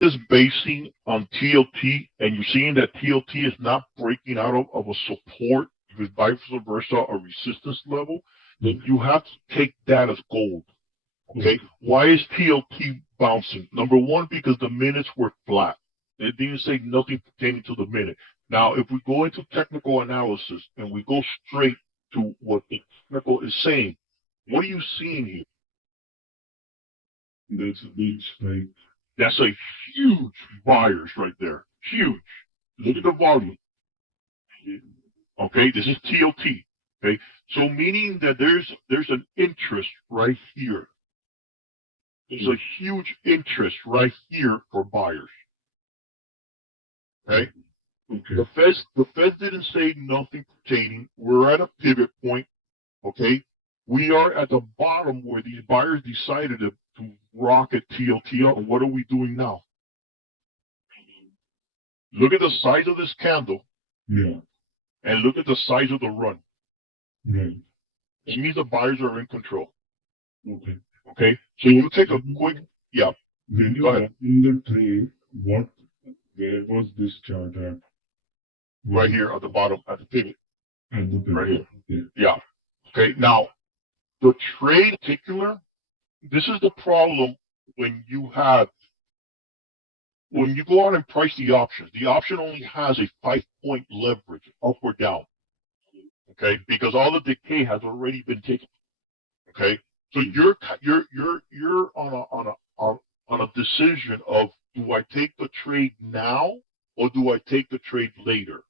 is basing on TLT, and you're seeing that TLT is not breaking out of a support with vice versa or resistance level, then you have to take that as gold. Okay, why is TLT bouncing? Number one, because the minutes were flat. It didn't say nothing pertaining to the minute. Now, if we go into technical analysis and we go straight to what the technical is saying, what are you seeing here? That's a big spike. That's a huge buyers right there. Huge. Look at the volume. Okay, this is TLT. Okay, so meaning that there's an interest right here. There's a huge interest right here for buyers. Okay. Okay. The Fed didn't say nothing pertaining. We're at a pivot point. Okay. We are at the bottom where these buyers decided to rocket TLT up. And what are we doing now? Look at the size of this candle. Yeah. And look at the size of the run. Right. It means the buyers are in control. Okay. Okay. So you take a quick, yeah. When you got in the trade, where was this chart at? Right here at the bottom, at the pivot. At the pivot. Right here. Okay. Yeah. Okay. Now, the trade particular, this is the problem when you go out and price the option only has a 5-point leverage, up or down. Okay, because all the decay has already been taken. Okay, so you're on a decision of, do I take the trade now or do I take the trade later?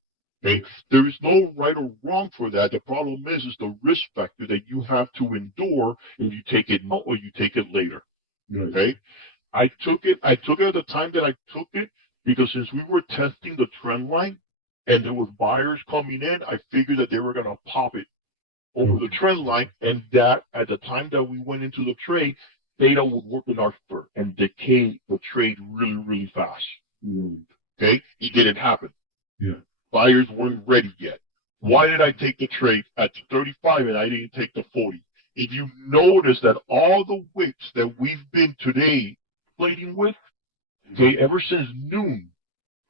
Okay, there is no right or wrong for that. The problem is the risk factor that you have to endure if you take it now or you take it later. Right. Okay, I took it at the time that I took it because since we were testing the trend line and there was buyers coming in, I figured that they were going to pop it over the trend line, and that at the time that we went into the trade, data would work in our favor and decay the trade really, really fast. Okay, it didn't happen. Yeah. Buyers weren't ready yet. Why did I take the trade at 35 and I didn't take the 40? If you notice that all the wicks that we've been today trading with, okay, ever since noon,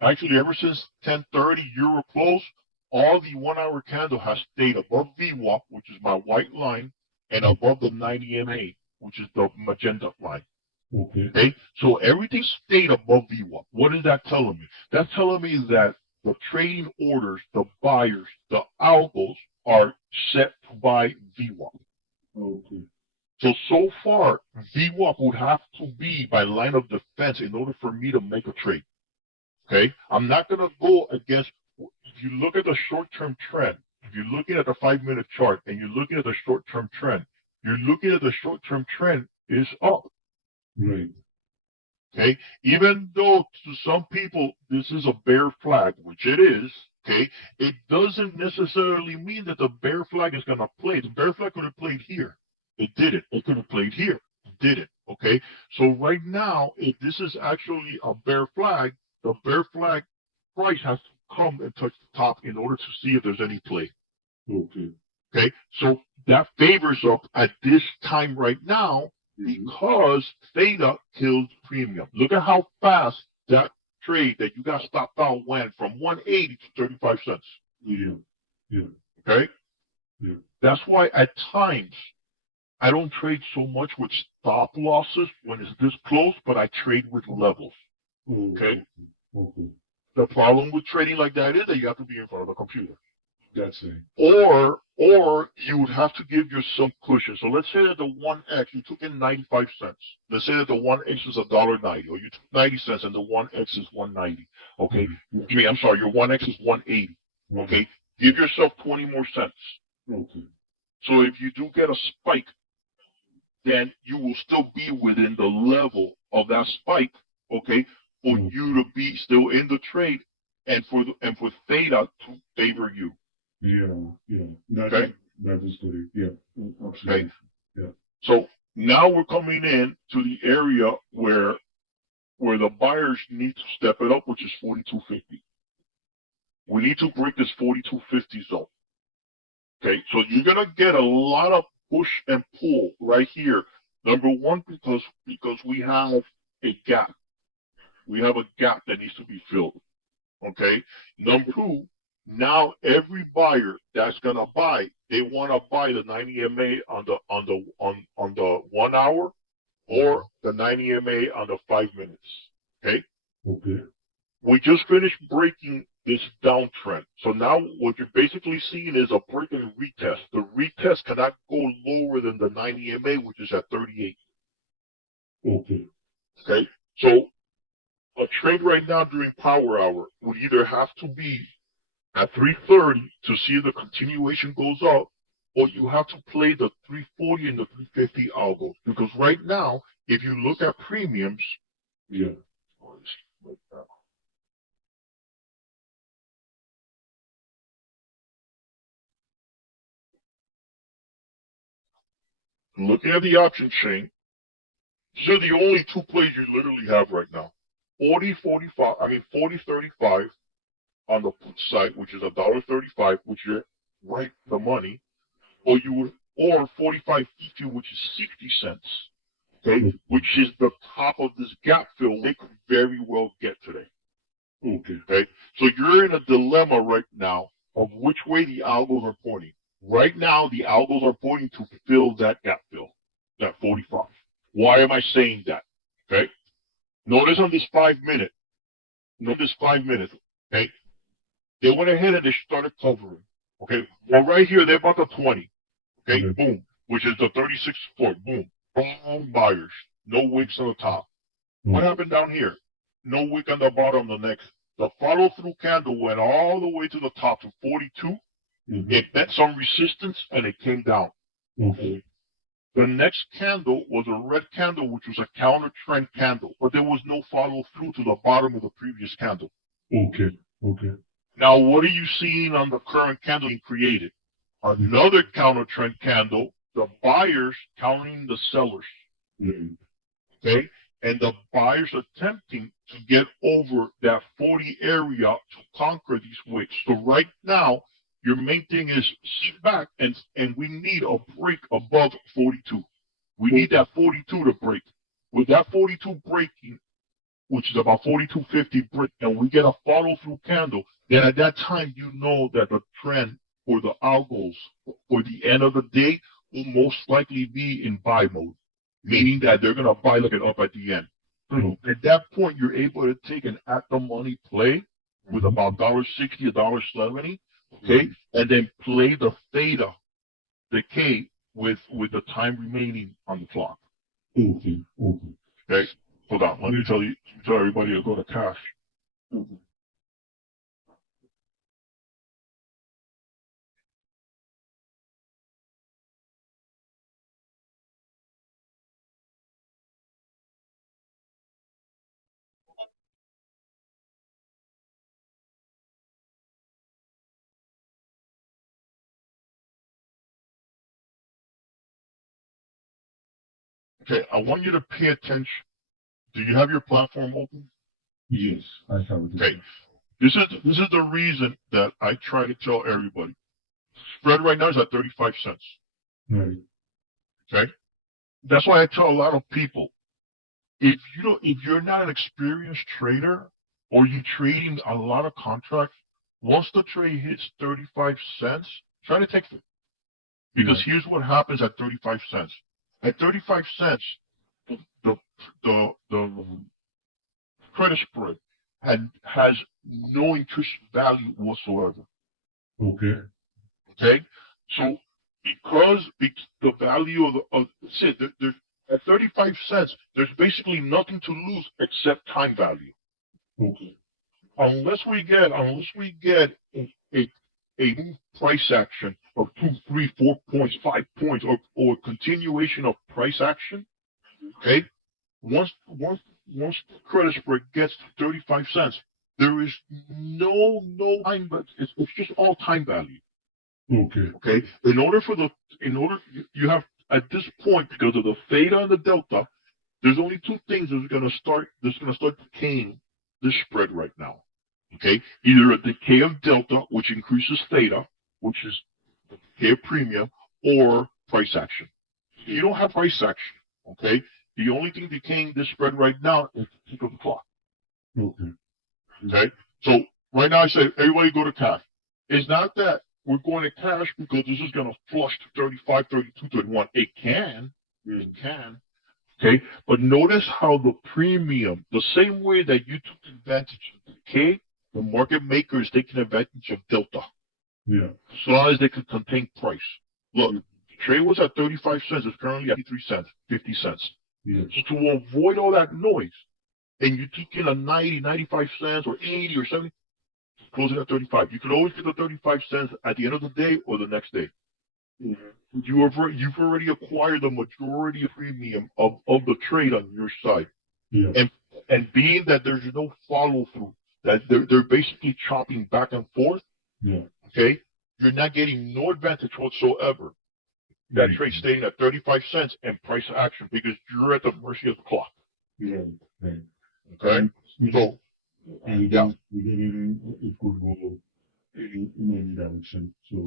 actually ever since 10:30 Euro close, all the 1 hour candle has stayed above VWAP, which is my white line, and above the 90 MA, which is the magenta line. Okay, so everything stayed above VWAP. What is that telling me? That's telling me that the trading orders, the buyers, the algos are set to buy VWAP. Okay. So far, VWAP would have to be my line of defense in order for me to make a trade. Okay, I'm not going to go against. If you look at the short-term trend, if you're looking at the 5-minute chart and you're looking at the short-term trend, you're looking at the short-term trend is up. Right. Okay, even though to some people this is a bear flag, which it is. Okay, it doesn't necessarily mean that the bear flag is going to play. The bear flag could have played here. It didn't. It could have played here. It didn't. Okay, so right now, if this is actually a bear flag, the bear flag price has to come and touch the top in order to see if there's any play. Okay. Okay, so that favors up at this time right now because theta kills premium. Look at how fast that trade that you got stopped out went from 180 to 35 cents. Yeah. Yeah. Okay? Yeah. That's why at times I don't trade so much with stop losses when it's this close, but I trade with levels. Okay? Okay. The problem with trading like that is that you have to be in front of a computer. That's it. Or you would have to give yourself cushion. So let's say that the 1x you took in 95 cents. Let's say that the 1x is $1.90, or you took 90 cents and the 1x is 190. Okay, I'm sorry, your 1x is 180. Okay, give yourself 20 more cents. Okay. So if you do get a spike, then you will still be within the level of that spike. Okay, for you to be still in the trade, and for theta to favor you. Yeah. That is correct. Yeah. Absolutely. Okay. Yeah. So now we're coming in to the area where the buyers need to step it up, which is 42.50. We need to break this 42.50 zone. Okay, so you're gonna get a lot of push and pull right here. Number one, because we have a gap. we have a gap that needs to be filled. Okay. Number two, now every buyer that's gonna buy, they want to buy the 90 MA on the 1 hour or the 90 MA on the 5 minutes. Okay. Okay. We just finished breaking this downtrend. So now what you're basically seeing is a break and retest. The retest cannot go lower than the 90 MA, which is at 38. Okay. Okay. So a trade right now during power hour would either have to be at 330 to see if the continuation goes up, or you have to play the 340 and the 350 algos. Because right now, if you look at premiums, yeah. Looking at the option chain, these are the only two plays you literally have right now. 40.35 on the put side, which is $1.35, which is right the money, or 45.50, which is 60 cents, okay, which is the top of this gap fill they could very well get today. Okay, so you're in a dilemma right now of which way the algos are pointing. Right now, the algos are pointing to fill that gap fill, that 45. Why am I saying that? Okay, notice on this 5 minute, okay, they went ahead and they started covering. Okay, well, right here, they're about the 20. Okay, boom, which is the 36 support. Boom, all buyers, no wicks on the top. What happened down here? No wick on the bottom. The follow through candle went all the way to the top to 42. It met some resistance and it came down. The next candle was a red candle, which was a counter trend candle, but there was no follow through to the bottom of the previous candle. Now, what are you seeing on the current candle being created? Another counter trend candle, the buyers counting the sellers. Okay? And the buyers attempting to get over that 40 area to conquer these wicks. So right now, your main thing is sit back and we need a break above 42. We need that 42 to break. With that 42 breaking, which is about 42.50 break, and we get a follow through candle, then at that time you know that the trend for the algos for the end of the day will most likely be in buy mode, meaning that they're going to buy like it up at the end. At that point, you're able to take an at the money play with about $1.60, $1.70, okay, and then play the theta decay with the time remaining on the clock. Okay. Hold on. Let me tell everybody to go to cash. Okay, I want you to pay attention. Do you have your platform open? Yes, I have it. Okay. This is the reason that I try to tell everybody. Spread right now is at 35 cents. Right. Okay? That's why I tell a lot of people, if you're not an experienced trader or you're trading a lot of contracts, once the trade hits 35 cents, try to take it. Because here's what happens at 35 cents. At 35 cents, the credit spread has no intrinsic value whatsoever. Okay? So because the value of at 35 cents, there's basically nothing to lose except time value. Unless we get a price action of 2, 3, 4 points, 5 points, or continuation of price action, okay? Once credit spread gets to 35 cents, there is no time, but it's just all time value. Okay. You have at this point, because of the theta and the delta, there's only two things that's gonna start decaying this spread right now. Okay, either a decay of delta, which increases theta, which is the decay of premium, or price action. You don't have price action. Okay, the only thing decaying this spread right now is the tick of the clock. Okay. Okay? So right now I say everybody go to cash. It's not that we're going to cash because this is going to flush to 35, 32, 31. It can. Yeah. It can. Okay? But notice how the premium, the same way that you took advantage of decay, the market maker is taking advantage of delta. Yeah. As long as they can contain price. Look, the trade was at 35 cents. It's currently at 53 cents, 50 cents. Yes. So to avoid all that noise, and you take in a 90, 95 cents, or 80 or 70, close it at 35. You can always get the 35 cents at the end of the day or the next day. Mm-hmm. You've already acquired the majority of premium of the trade on your side. Yeah. And being that there's no follow through, that they're basically chopping back and forth, Yeah. okay, you're not getting no advantage whatsoever. That trade staying at 35 cents and price action because you're at the mercy of the clock. Yeah. Right. Okay? So, And yeah. it could go in any direction. So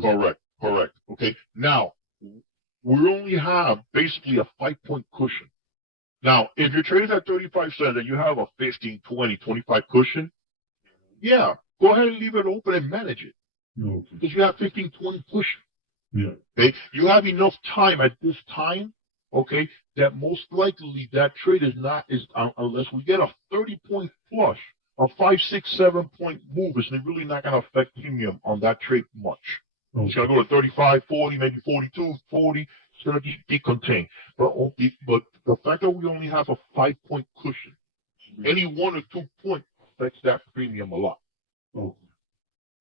Correct. Okay. Now, we only have basically a 5-point cushion. Now, if your trade is at 35 cents and you have a 15, 20, 25 cushion, yeah, go ahead and leave it open and manage it. okay. Because you have 15, 20 cushion. Yeah. Okay? You have enough time at this time, okay, that most likely that trade is unless we get a 30-point flush, a 5, 6, 7-point move is really not going to affect premium on that trade much. Okay. It's going to go to 35, 40, maybe 42, 40. It's going to be contained. But the fact that we only have a 5-point cushion, any 1 or 2 points affects that premium a lot. Okay.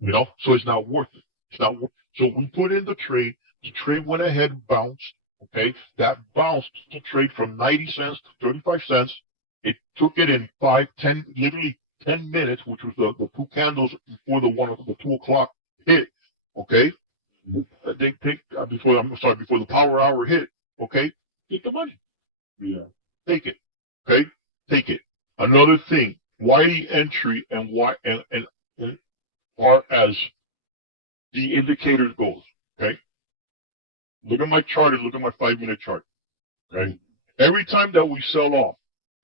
You know, so it's not worth it. It's not worth. So we put in the trade. The trade went ahead and bounced. Okay, that bounced the trade from 90 cents to 35 cents. It took it in 5, 10, literally 10 minutes, which was the 2 candles before the 2 o'clock hit. Okay, they take before the power hour hit. Okay, take the money. Yeah. Take it. Okay, take it. Another thing, why the entry and why and far as the indicators goes. Okay, look at my chart and look at my 5-minute chart. Okay, every time that we sell off,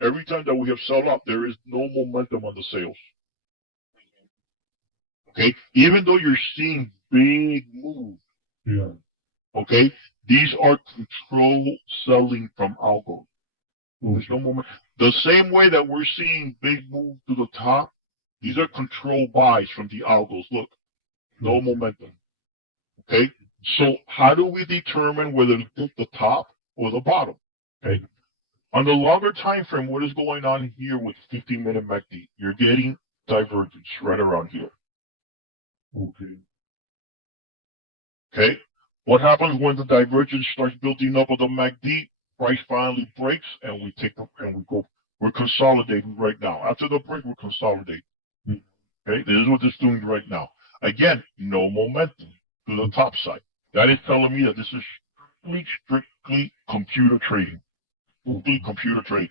every time that we have sell off, there is no momentum on the sales. Okay, even though you're seeing big moves. Yeah. Okay, these are control selling from algo. There's no moment. The same way that we're seeing big moves to the top, these are control buys from the algos. Look, no momentum. Okay, so how do we determine whether to pick the top or the bottom? Okay, on the longer time frame, what is going on here with 15-minute MACD? You're getting divergence right around here. Okay. Okay, what happens when the divergence starts building up on the MACD? Price finally breaks, and we take them and we go. We're consolidating right now. After the break, we're consolidating. Okay, this is what it's doing right now. Again, no momentum to the top side. That is telling me that this is strictly computer trading. Strictly computer trading.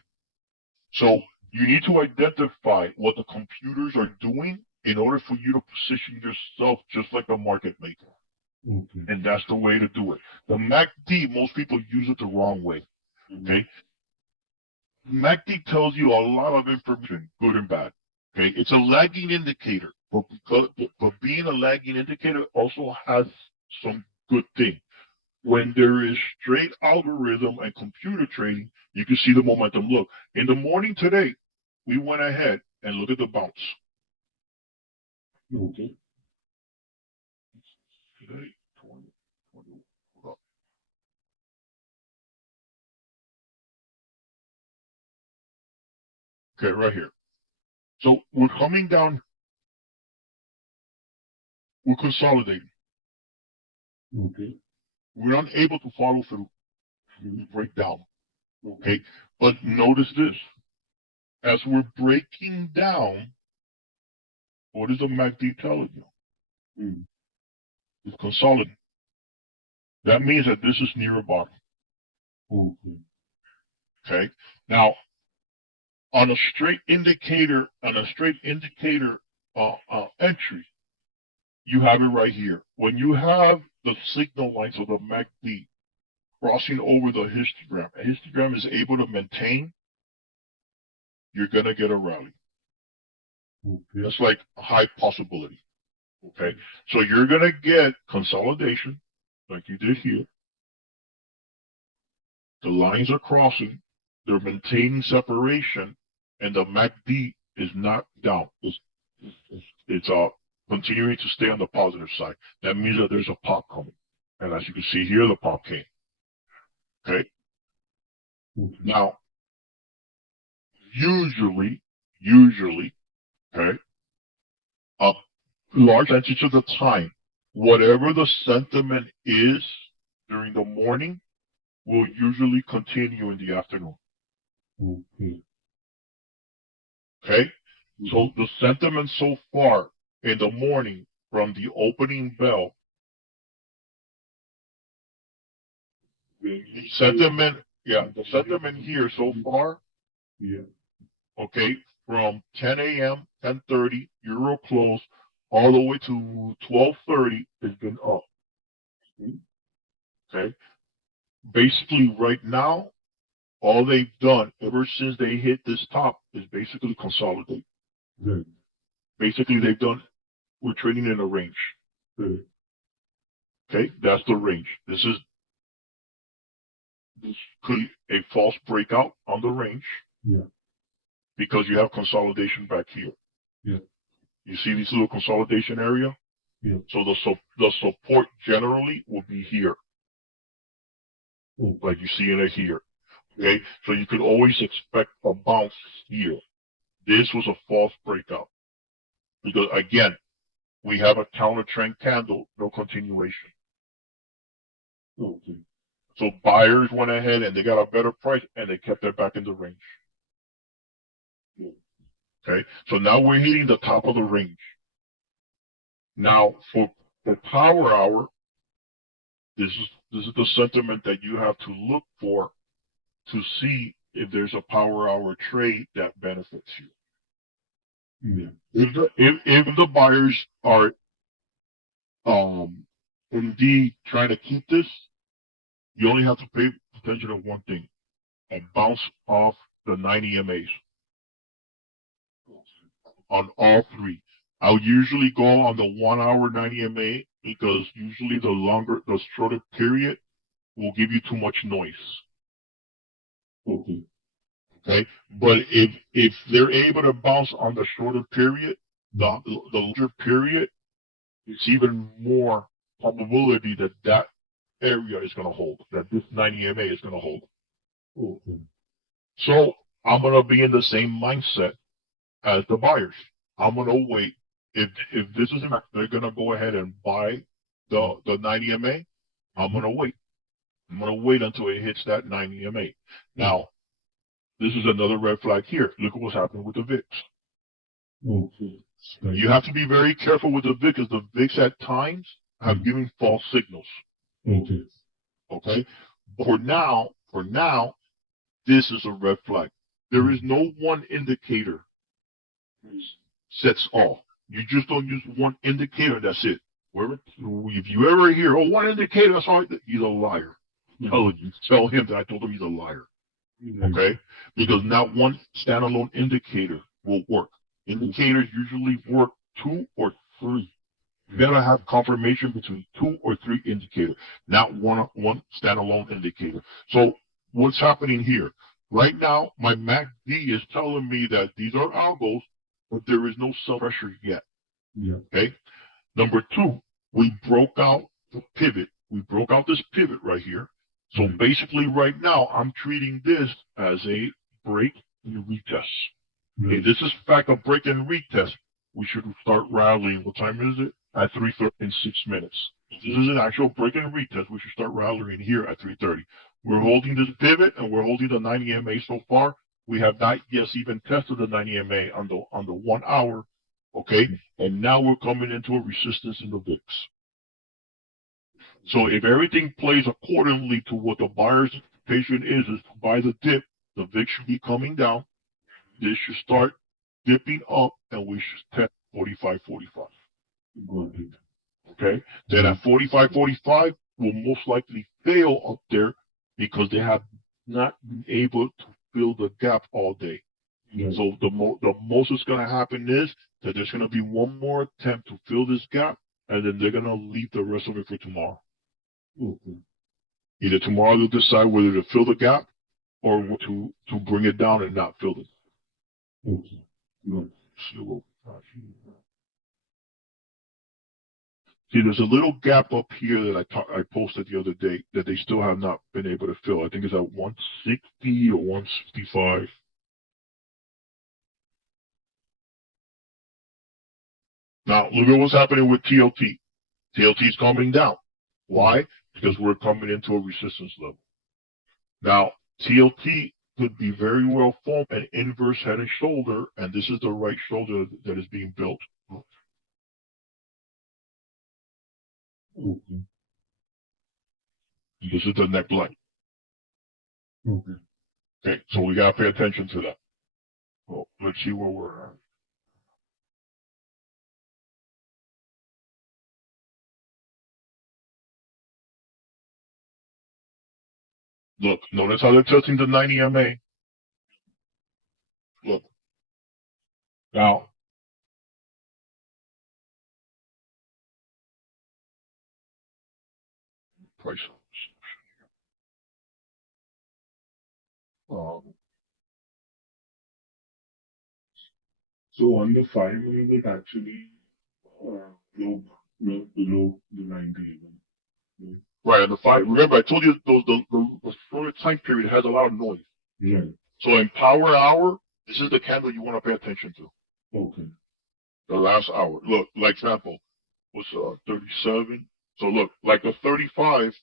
So you need to identify what the computers are doing in order for you to position yourself just like a market maker. Okay. And that's the way to do it. The MACD, most people use it the wrong way. Okay? MACD tells you a lot of information, good and bad. Okay? It's a lagging indicator, but being a lagging indicator also has some good things. When there is straight algorithm and computer trading, you can see the momentum. Look, in the morning today, we went ahead and look at the bounce. Okay. Today, 20, okay, right here. So we're coming down, we're consolidating. Okay. We're unable to follow through. We break down. Okay, but notice this. As we're breaking down, what is the MACD telling you? It's consolidating. That means that this is near a bottom. Okay. Now, on a straight indicator, entry, you have it right here. When you have the signal lines of the MACD crossing over the histogram, a histogram is able to maintain, you're gonna get a rally. Okay. That's like a high possibility. Okay. So you're going to get consolidation like you did here. The lines are crossing. They're maintaining separation, and the MACD is not down. It's continuing to stay on the positive side. That means that there's a pop coming. And as you can see here, the pop came. Okay. Okay. Now, usually, okay, a large percentage of the time, whatever the sentiment is during the morning will usually continue in the afternoon. Okay. Okay? So the sentiment so far in the morning from the opening bell, the sentiment here so far, Yeah. okay, from 10 a.m., 10:30, Euro close, all the way to 12:30 has been up. Okay? Basically, right now, all they've done ever since they hit this top is basically consolidate. Right. Basically, we're trading in a range. Right. Okay? That's the range. This could be a false breakout on the range. Yeah. Because you have consolidation back here. Yeah. You see this little consolidation area? Yeah. So the support generally will be here. Oh. Like you see it here. Okay? So you could always expect a bounce here. This was a false breakout. Because again, we have a counter trend candle, no continuation. Okay. So buyers went ahead and they got a better price and they kept it back in the range. Okay, so now we're hitting the top of the range. Now for the power hour, this is the sentiment that you have to look for to see if there's a power hour trade that benefits you. Yeah. If the buyers are indeed trying to keep this, you only have to pay attention to one thing: a bounce off the 90 MAs on all three. I'll usually go on the 1 hour 90 MA because usually the shorter period will give you too much noise. Okay. Okay, but if they're able to bounce on the shorter period, the larger period, it's even more probability that that area is going to hold, that this 90 MA is going to hold. Okay. So I'm going to be in the same mindset as the buyers. I'm going to wait. If this is they're going to go ahead and buy the 90 MA, I'm going to wait. I'm going to wait until it hits that 90 MA. Now, this is another red flag here. Look at what's happening with the VIX. Okay. You have to be very careful with the VIX because the VIX at times have given false signals. Okay. Okay? For now, this is a red flag. There is no one indicator sets all. You just don't use one indicator, that's it. If you ever hear, oh, one indicator, that's all, he's a liar. Tell him that I told him he's a liar. Okay? Because not one standalone indicator will work. Indicators usually work 2 or 3. You gotta have confirmation between 2 or 3 indicators, not one standalone indicator. So what's happening here? Right now, my MACD is telling me that these are algos, but there is no sell pressure yet. Yeah. Okay? Number 2, we broke out the pivot. We broke out this pivot right here. So basically right now, I'm treating this as a break and retest. If this is in fact a break and retest, we should start rallying. What time is it? At 3:30 in 6 minutes. If this is an actual break and retest, we should start rallying here at 3:30. We're holding this pivot and we're holding the 90 MA so far. We have not yet even tested the 90 MA on the 1 hour. Okay, and now we're coming into a resistance in the VIX. So if everything plays accordingly to what the buyer's expectation is to buy the dip, the VIX should be coming down. This should start dipping up, and we should test 45.45. Okay? Then at 45.45, we'll most likely fail up there because they have not been able to fill the gap all day. So the most that's going to happen is that there's going to be one more attempt to fill this gap, and then they're going to leave the rest of it for tomorrow. Okay. Either tomorrow they'll decide whether to fill the gap or to bring it down and not fill it. Okay. Good. See, there's a little gap up here that I posted the other day that they still have not been able to fill. I think it's at 160 or 165. Now, look at what's happening with TLT. TLT is coming down. Why? Because we're coming into a resistance level. Now, TLT could be very well formed an inverse head and shoulder, and this is the right shoulder that is being built. Okay. This is the neckline. Okay. Okay, so we gotta pay attention to that. Well, let's see where we're at. Look, notice how they're testing the 90 MA. Look. Now, price. So on the 5 minute, it actually broke below the 90 even. Right, and the 5. Remember, I told you the short time period has a lot of noise. Right. So in power hour, this is the candle you want to pay attention to. Okay. The last hour. Look, like example, was 37. So look, like the 35,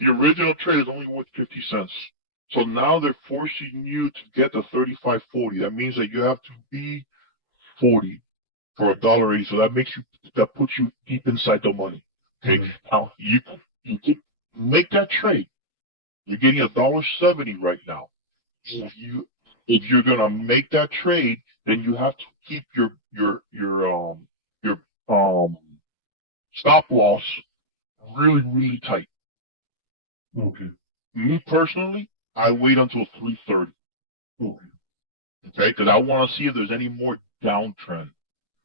the original trade is only worth 50 cents. So now they're forcing you to get the 35.40. That means that you have to be 40 for $1.80. So that puts you deep inside the money. Okay. Mm-hmm. Now you can make that trade. You're getting $1.70 right now. If you're gonna make that trade, then you have to keep your stop loss really, really tight. Okay. Me personally, I wait until 3:30. Okay. Okay, because I want to see if there's any more downtrend.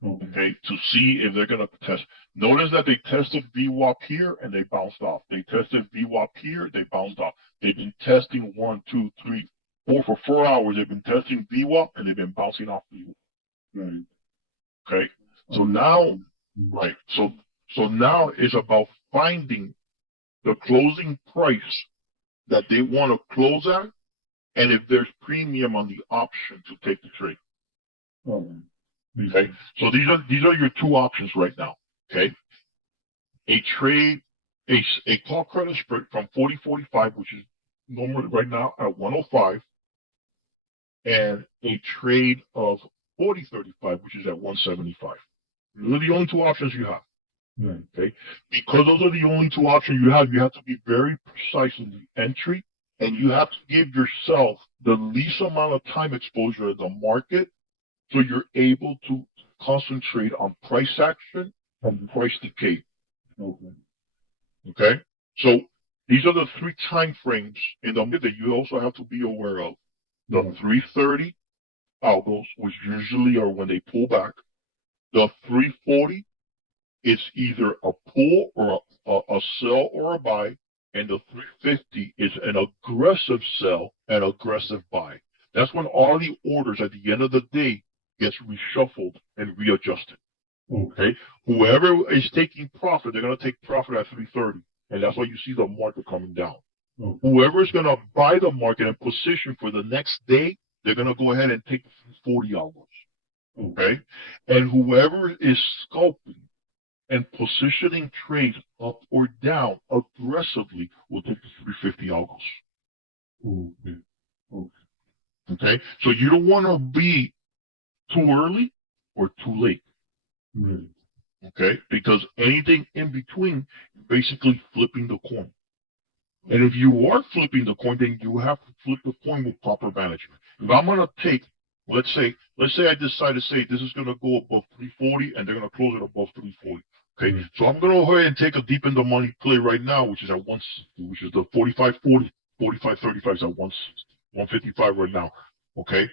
Okay, to see if they're gonna test. Notice that they tested VWAP here and they bounced off. They tested VWAP here, they bounced off. They've been testing 1, 2, 3, 4 for 4 hours. They've been testing VWAP and they've been bouncing off VWAP. Right. Okay, so now, right, so now it's about finding the closing price that they want to close at, and if there's premium on the option to take the trade. Okay, so these are your two options right now. Okay, a trade, a call credit spread from 40.45, which is normal right now at 105, and a trade of 40.35, which is at 175. Those are the only two options you have. Right. Okay, because those are the only two options you have to be very precise in the entry, and you have to give yourself the least amount of time exposure in the market, so you're able to concentrate on price action and price decay. Okay. Okay, so these are the 3 time frames in the market that you also have to be aware of. The 330 algos, which usually are when they pull back. The 340 is either a pull or a sell or a buy, and the 350 is an aggressive sell and aggressive buy. That's when all the orders at the end of the day gets reshuffled and readjusted. Okay? Whoever is taking profit, they're going to take profit at 330, and that's why you see the market coming down. Whoever is going to buy the market and position for the next day, they're going to go ahead and take 40 hours. Okay? And whoever is scalping and positioning trades up or down aggressively will take the 350 algos. Okay? So you don't want to be too early or too late. Okay? Because anything in between, basically flipping the coin. And if you are flipping the coin, then you have to flip the coin with proper management. If I'm going to take, let's say I decide to say this is going to go above 340 and they're going to close it above 340. Okay, so I'm going to go ahead and take a deep in the money play right now, which is at 160, which is the 45.40, 45.35 is at 155 right now. Okay,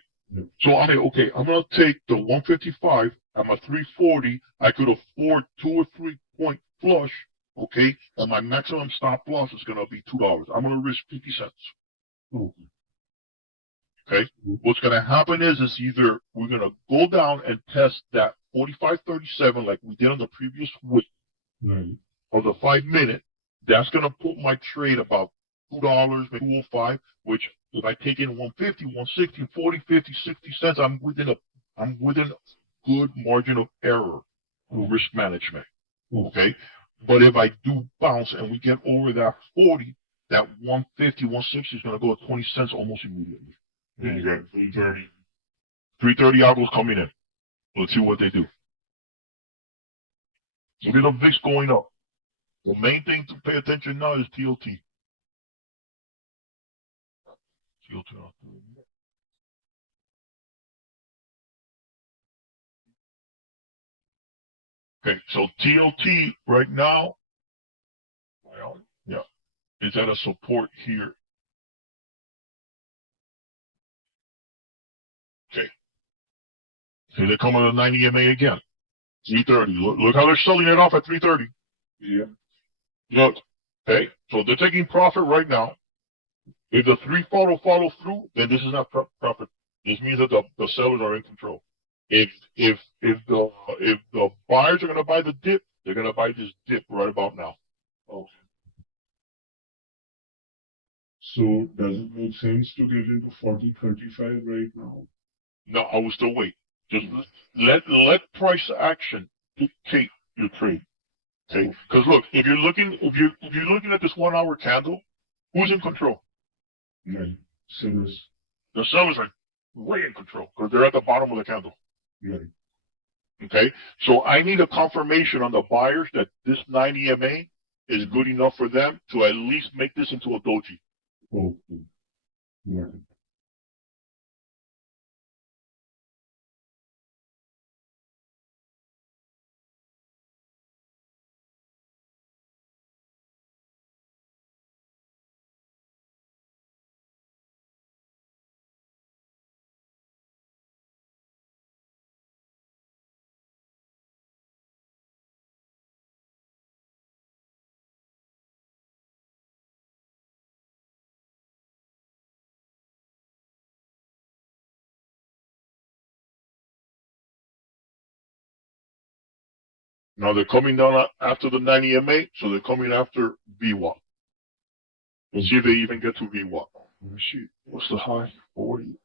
so I'm going to take the 155 at my 340, I could afford 2 or 3 point flush, okay, and my maximum stop loss is gonna be $2. I'm gonna risk 50 cents. Okay. Okay? What's gonna happen is either we're gonna go down and test that 45.37 like we did on the previous week Right. of the 5 minute. That's gonna put my trade about $2, maybe 205, which if I take in 150, 160, 40, 50, 60 cents, I'm within a good margin of error for risk management. Okay? But if I do bounce and we get over that 40, that 150, 160 is gonna go at 20 cents almost immediately. Then you got 330. 330 algos coming in. Let's see what they do. Look at the VIX going up. The main thing to pay attention now is TLT. Okay, so TLT right now, well, yeah, is at a support here. Okay. So they're coming to 90 MA again. 330. Look how they're selling it off at 330. Yeah. Look. Okay. So they're taking profit right now. If the 3 follow through, then this is not profit. This means that the sellers are in control. If the buyers are gonna buy the dip, they're gonna buy this dip right about now. Okay. So does it make sense to get into 40.35 right now? No, I will still wait. Just let price action dictate your trade. Okay? Because look, if you're looking at this 1 hour candle, who's in control? Right. Sellers. The sellers are way in control because they're at the bottom of the candle. Right. Okay? So I need a confirmation on the buyers that this 90 MA is good enough for them to at least make this into a doji. Okay. Yeah. Now they're coming down after the 90 MA, so they're coming after VWAP. We'll see if they even get to VWAP. Let me see. What's the high? 40.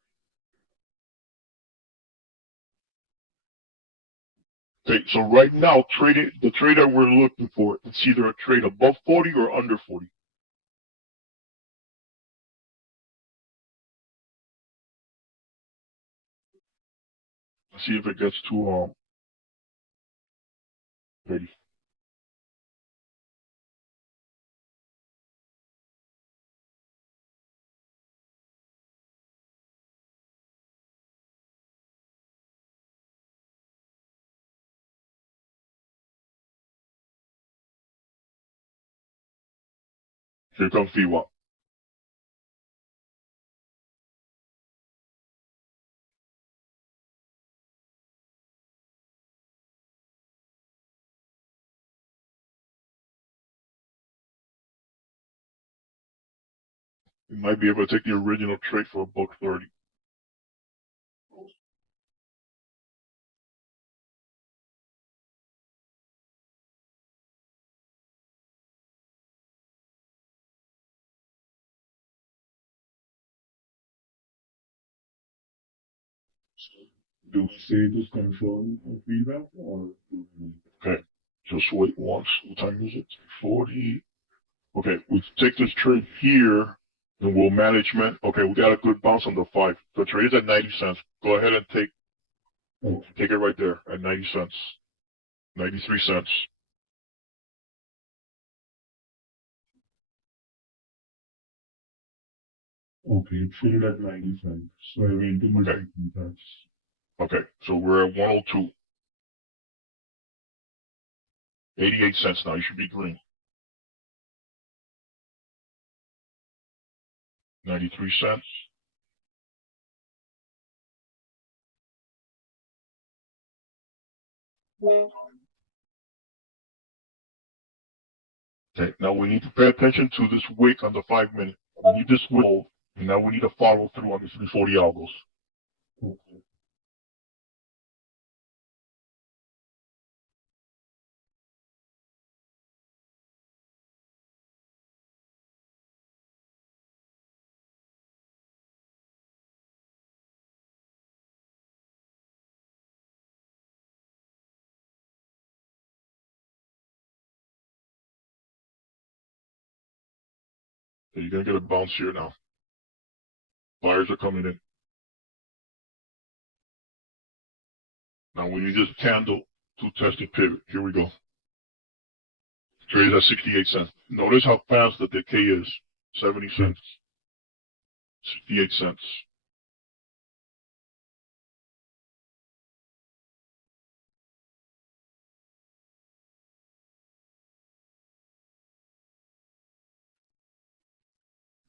Okay, so right now, the trade that we're looking for, it's either a trade above 40 or under 40. Let's see if it gets to 30. Here comes VWAP. You might be able to take the original trade for $1.30. So do we say it is confirmed of VWAP or do we? Okay, just wait once. What time is it? 40. Okay, we take this trade here, and we'll management. Okay, we got a good bounce on the 5. The trade is at 90 cents. Go ahead and take it right there at 90 cents. 93 cents. Okay, it filled at 95. So I went to my Okay. contracts. Okay, so we're at 102. 88 cents now. You should be green. 93 cents. Okay, now we need to pay attention to this wick on the 5 minute. We need this wick, and now we need to follow through on these 340 algos. So you're gonna get a bounce here now. Buyers are coming in. Now we need this candle to test the pivot. Here we go. Trade at 68 cents. Notice how fast the decay is. 70 cents. 68 cents.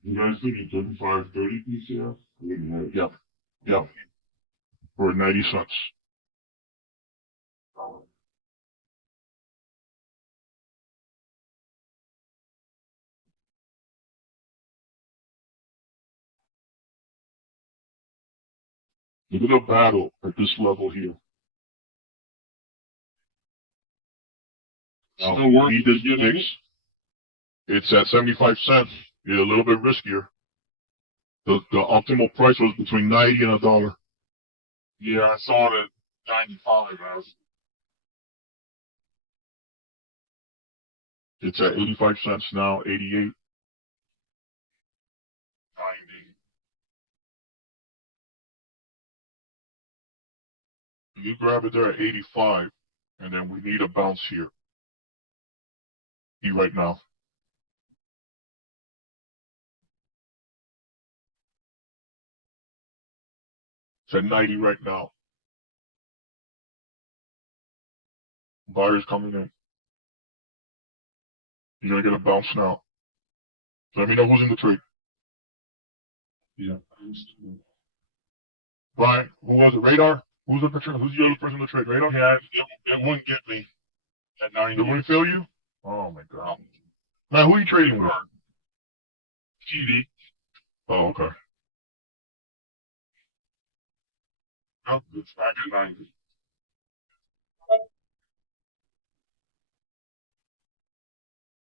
You guys thinking 35, 30 PCF? Yep. Yep. For 90 cents. Look at the battle at this level here. Now, Still working. need this fix. It's at 75 cents. It's a little bit riskier. The optimal price was between 90 and $1. Yeah, I saw it at 95 as. It's at 85 cents now, 88. 90. You grab it there at 85, and then we need a bounce here. Right now. It's at 90 right now. Buyers coming in. You're gonna get a bounce now. So let me know who's in the trade. Yeah. Brian, who was it? Radar? Who's the trade? Who's the other person in the trade? Radar? Yeah, it wouldn't get me at 90. It wouldn't fail you? Oh my god. Man, who are you trading with? TV. Oh, okay. Oh, it's back at 90.